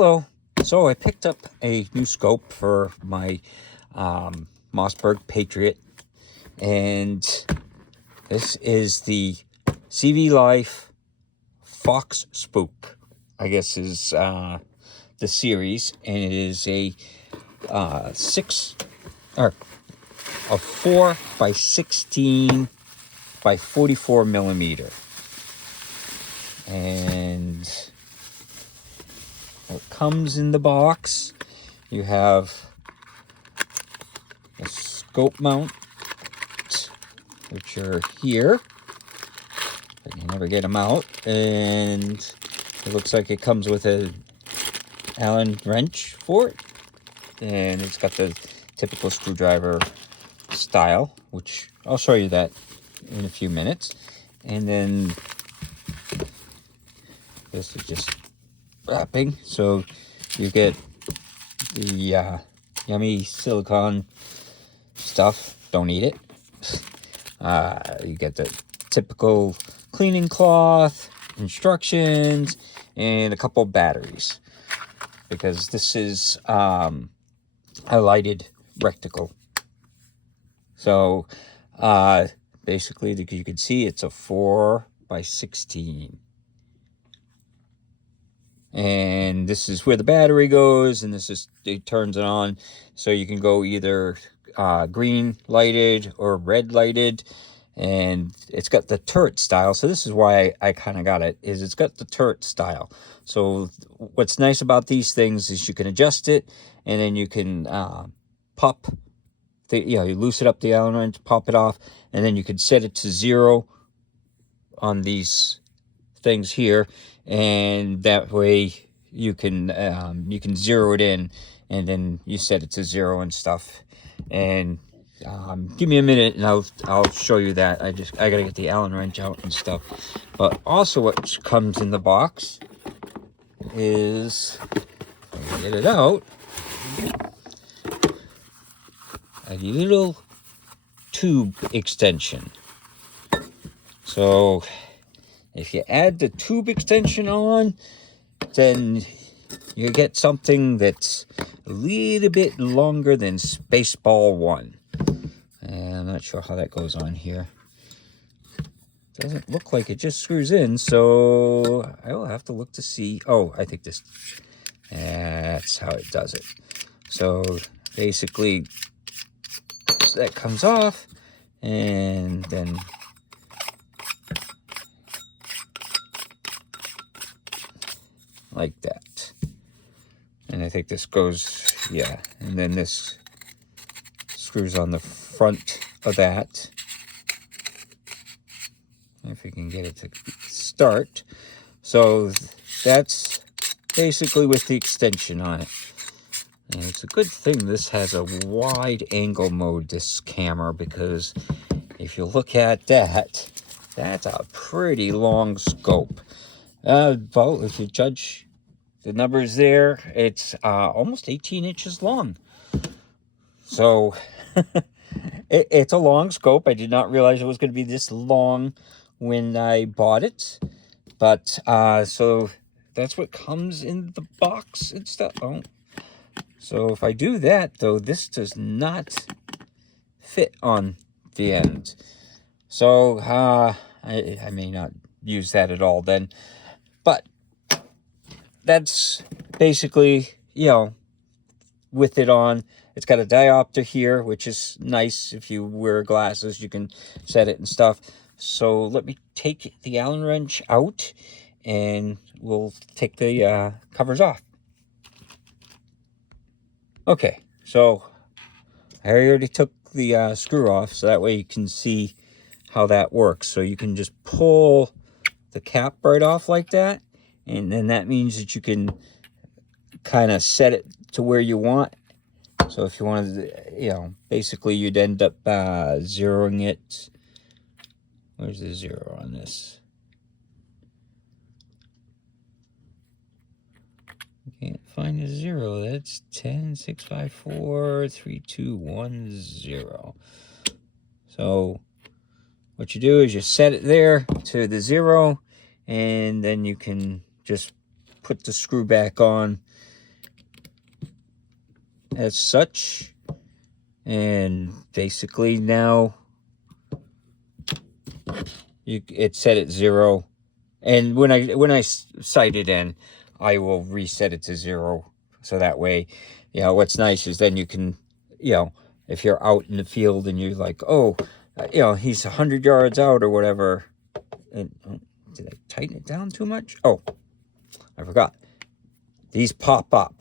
Hello. So I picked up a new scope for my Mossberg Patriot, and this is the CVLIFE Foxspook, I guess is the series, and it is a 4x16x44mm, and it comes in the box. You have a scope mount, which are here. I can never get them out, and it looks like it comes with a Allen wrench for it, and it's got the typical screwdriver style, which I'll show you that in a few minutes. And then this is just wrapping, so you get the yummy silicone stuff. Don't eat it. You get the typical cleaning cloth, instructions, and a couple batteries, because this is a lighted recticle. So basically, you can see it's a 4x16. And this is where the battery goes, and this is, it turns it on, so you can go either green lighted or red lighted. And it's got the turret style, so this is why I kind of got it, is it's got the turret style. So what's nice about these things is you can adjust it, and then you can pop the, you loosen up the Allen wrench, pop it off, and then you can set it to 0 on these things here, and that way you can zero it in, and then you set it to 0 and stuff. And give me a minute and I'll show you that. I gotta get the Allen wrench out and stuff. But also what comes in the box is, get it out, a little tube extension. So if you add the tube extension on, then you get something that's a little bit longer than Spaceball 1. And I'm not sure how that goes on here. Doesn't look like it just screws in, so I will have to look to see. Oh, I think that's how it does it. So basically that comes off, and then like that. And I think this goes, yeah, and then this screws on the front of that, if we can get it to start. So that's basically with the extension on it. And it's a good thing this has a wide angle mode, this camera, because if you look at that, that's a pretty long scope. Well, if you judge the numbers there, it's almost 18 inches long. So it's a long scope. I did not realize it was going to be this long when I bought it. But so that's what comes in the box and stuff. Oh, so if I do that, though, this does not fit on the end. So I may not use that at all then. But that's basically, with it on. It's got a diopter here, which is nice. If you wear glasses, you can set it and stuff. So let me take the Allen wrench out, and we'll take the covers off. Okay, so I already took the screw off, so that way you can see how that works. So you can just pull the cap right off like that, and then that means that you can kind of set it to where you want. So if you wanted to, basically you'd end up zeroing it. Where's the 0 on this? Can't find a 0. That's 10, 6, 5, 4, 3, 2, 1, 0. So what you do is you set it there to the 0, and then you can just put the screw back on as such. And basically now it's set at 0. And when I sight it in, I will reset it to 0. So that way, you know, what's nice is then you can, you know, if you're out in the field and you're like, oh, you know, he's 100 yards out or whatever. And did I tighten it down too much? Oh, I forgot. These pop up.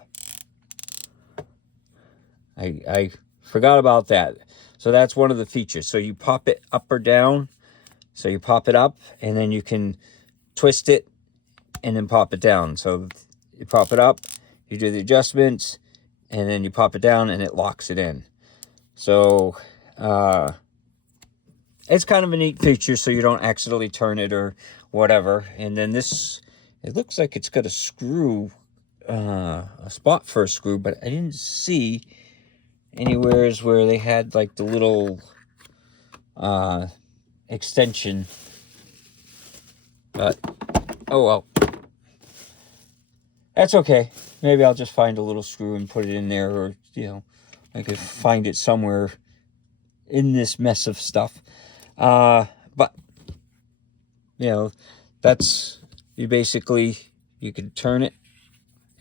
I forgot about that. So that's one of the features. So you pop it up or down. So you pop it up and then you can twist it and then pop it down. So you pop it up, you do the adjustments, and then you pop it down and it locks it in. So it's kind of a neat feature so you don't accidentally turn it or whatever. And then this, it looks like it's got a screw, a spot for a screw, but I didn't see anywheres where they had like the little extension. But oh well, that's okay. Maybe I'll just find a little screw and put it in there, or you know, I could find it somewhere in this mess of stuff. But you know, that's, you basically, you can turn it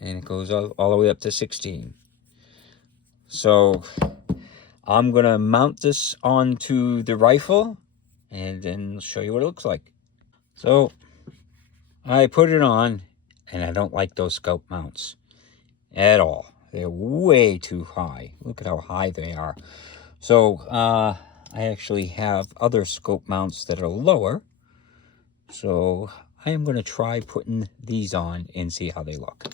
and it goes all the way up to 16. So I'm gonna mount this onto the rifle and then show you what it looks like. So I put it on, and I don't like those scope mounts at all. They're way too high. Look at how high they are. So I actually have other scope mounts that are lower. So I am going to try putting these on and see how they look.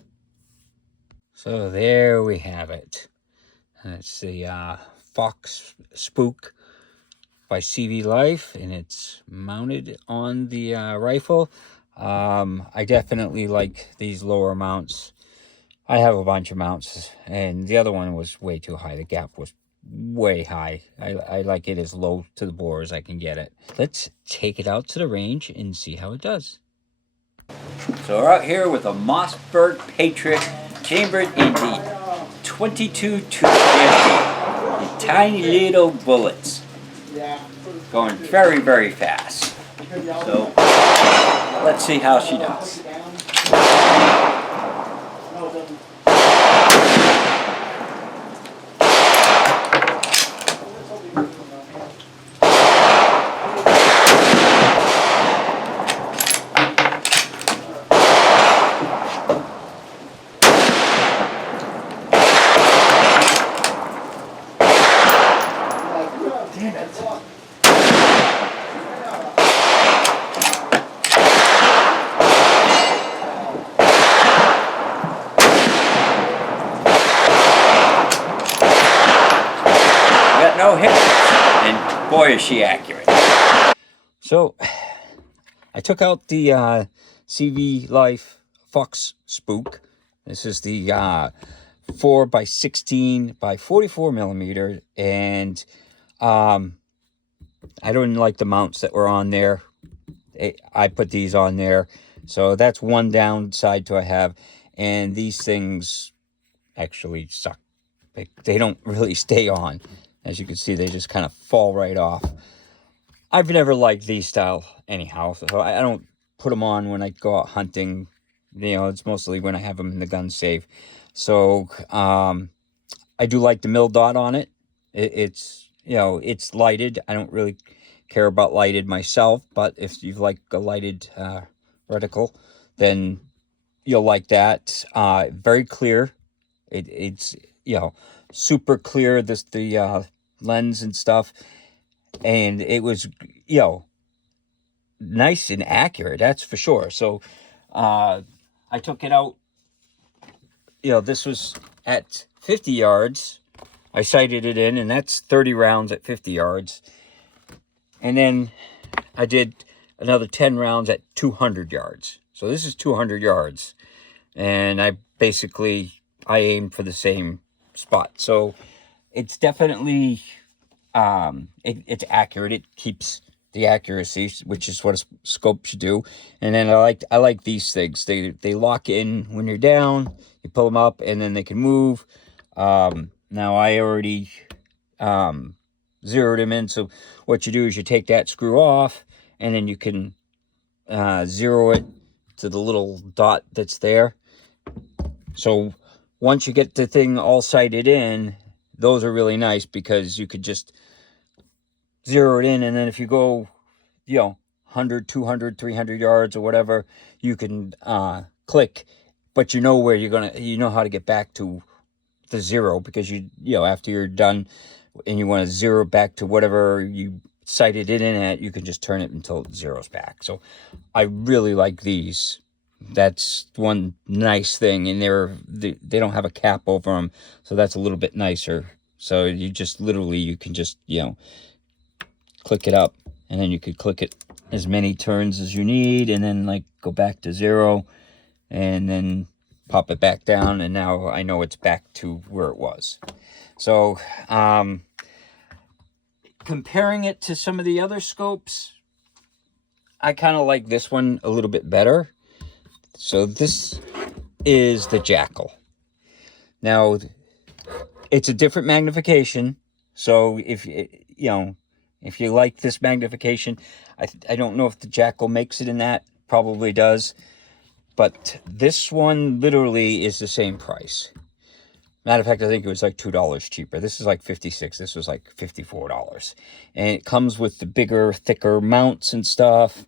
So there we have it. It's the Foxspook by CVLIFE, and it's mounted on the rifle. I definitely like these lower mounts. I have a bunch of mounts, and the other one was way too high. The gap was way high. I like it as low to the bore as I can get it. Let's take it out to the range and see how it does. So we're out here with a Mossberg Patriot chambered in the 22-250. The tiny little bullets. Going very, very fast. So let's see how she does. No hit, and boy is she accurate. So I took out the CVLIFE Foxspook. This is the 4x16x44mm, and I don't like the mounts that were on there. I put these on there, so that's one downside to I have. And these things actually suck. They don't really stay on. As you can see, they just kind of fall right off. I've never liked these style anyhow, so I don't put them on when I go out hunting. You know, it's mostly when I have them in the gun safe. So I do like the mill dot on it. It's, you know, it's lighted. I don't really care about lighted myself, but if you like a lighted reticle, then you'll like that. Very clear. It's, you know, super clear, the lens and stuff, and it was, you know, nice and accurate, that's for sure. So I took it out, you know, this was at 50 yards. I sighted it in, and that's 30 rounds at 50 yards. And then I did another 10 rounds at 200 yards. So this is 200 yards, and I aimed for the same spot. So it's definitely it's accurate. It keeps the accuracy, which is what a scope should do. And then I like these things. They lock in when you're down. You pull them up, and then they can move. Now I already zeroed them in, so what you do is you take that screw off, and then you can zero it to the little dot that's there. So once you get the thing all sighted in, those are really nice because you could just zero it in, and then if you go, 100, 200, 300 yards or whatever, you can click, but you know where you're gonna, you know how to get back to the zero, because after you're done and you want to zero back to whatever you sighted it in at, you can just turn it until it zeroes back. So I really like these. That's one nice thing, and they don't have a cap over them, so that's a little bit nicer. So you just literally, you can just click it up, and then you could click it as many turns as you need, and then like go back to zero, and then pop it back down, and now I know it's back to where it was. So comparing it to some of the other scopes, I kind of like this one a little bit better. So this is the Jackal. Now it's a different magnification, so if you like this magnification, I don't know if the Jackal makes it in that, probably does, but this one literally is the same price. Matter of fact, I think it was like $2 cheaper. This is like $56. This was like $54. And it comes with the bigger, thicker mounts and stuff.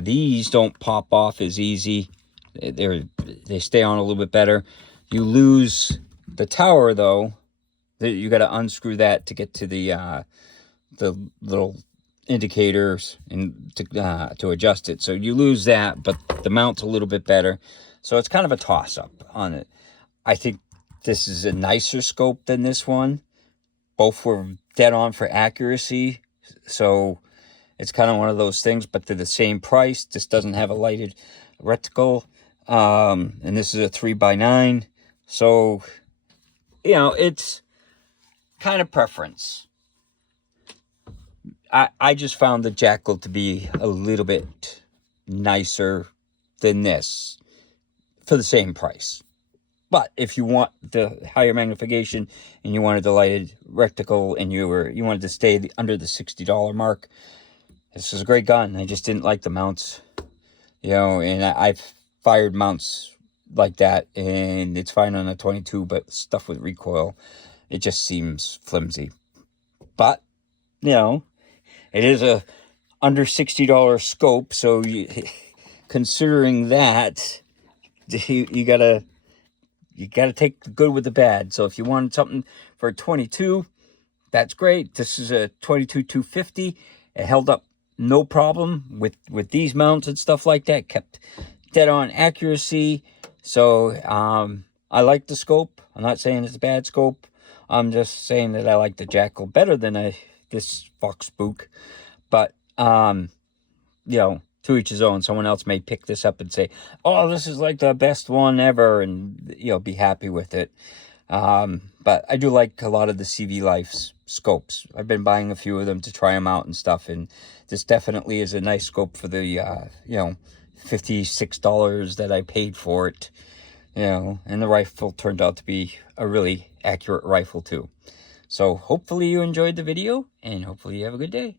These don't pop off as easy. They stay on a little bit better. You lose the tower, though. You got to unscrew that to get to the little indicators and to adjust it. So you lose that, but the mount's a little bit better. So it's kind of a toss-up on it. I think this is a nicer scope than this one. Both were dead on for accuracy, so it's kind of one of those things, but they're the same price. This doesn't have a lighted reticle, and this is a 3x9, so it's kind of preference. I just found the Jackal to be a little bit nicer than this for the same price. But if you want the higher magnification and you wanted the lighted reticle and you wanted to stay under the $60 mark, this is a great gun. I just didn't like the mounts, and I've fired mounts like that, and it's fine on a 22, but stuff with recoil, it just seems flimsy. But it is a under $60 scope, so considering that, you gotta take the good with the bad. So if you wanted something for a 22, that's great. This is a 22-250. It held up no problem with these mounts and stuff like that. Kept dead on accuracy. So I like the scope. I'm not saying it's a bad scope. I'm just saying that I like the Jackal better than this Foxspook. But to each his own. Someone else may pick this up and say, oh, this is like the best one ever, and be happy with it. But I do like a lot of the CVLIFE scopes. I've been buying a few of them to try them out and stuff, and this definitely is a nice scope for the $56 that I paid for it. And the rifle turned out to be a really accurate rifle too. So hopefully you enjoyed the video, and hopefully you have a good day.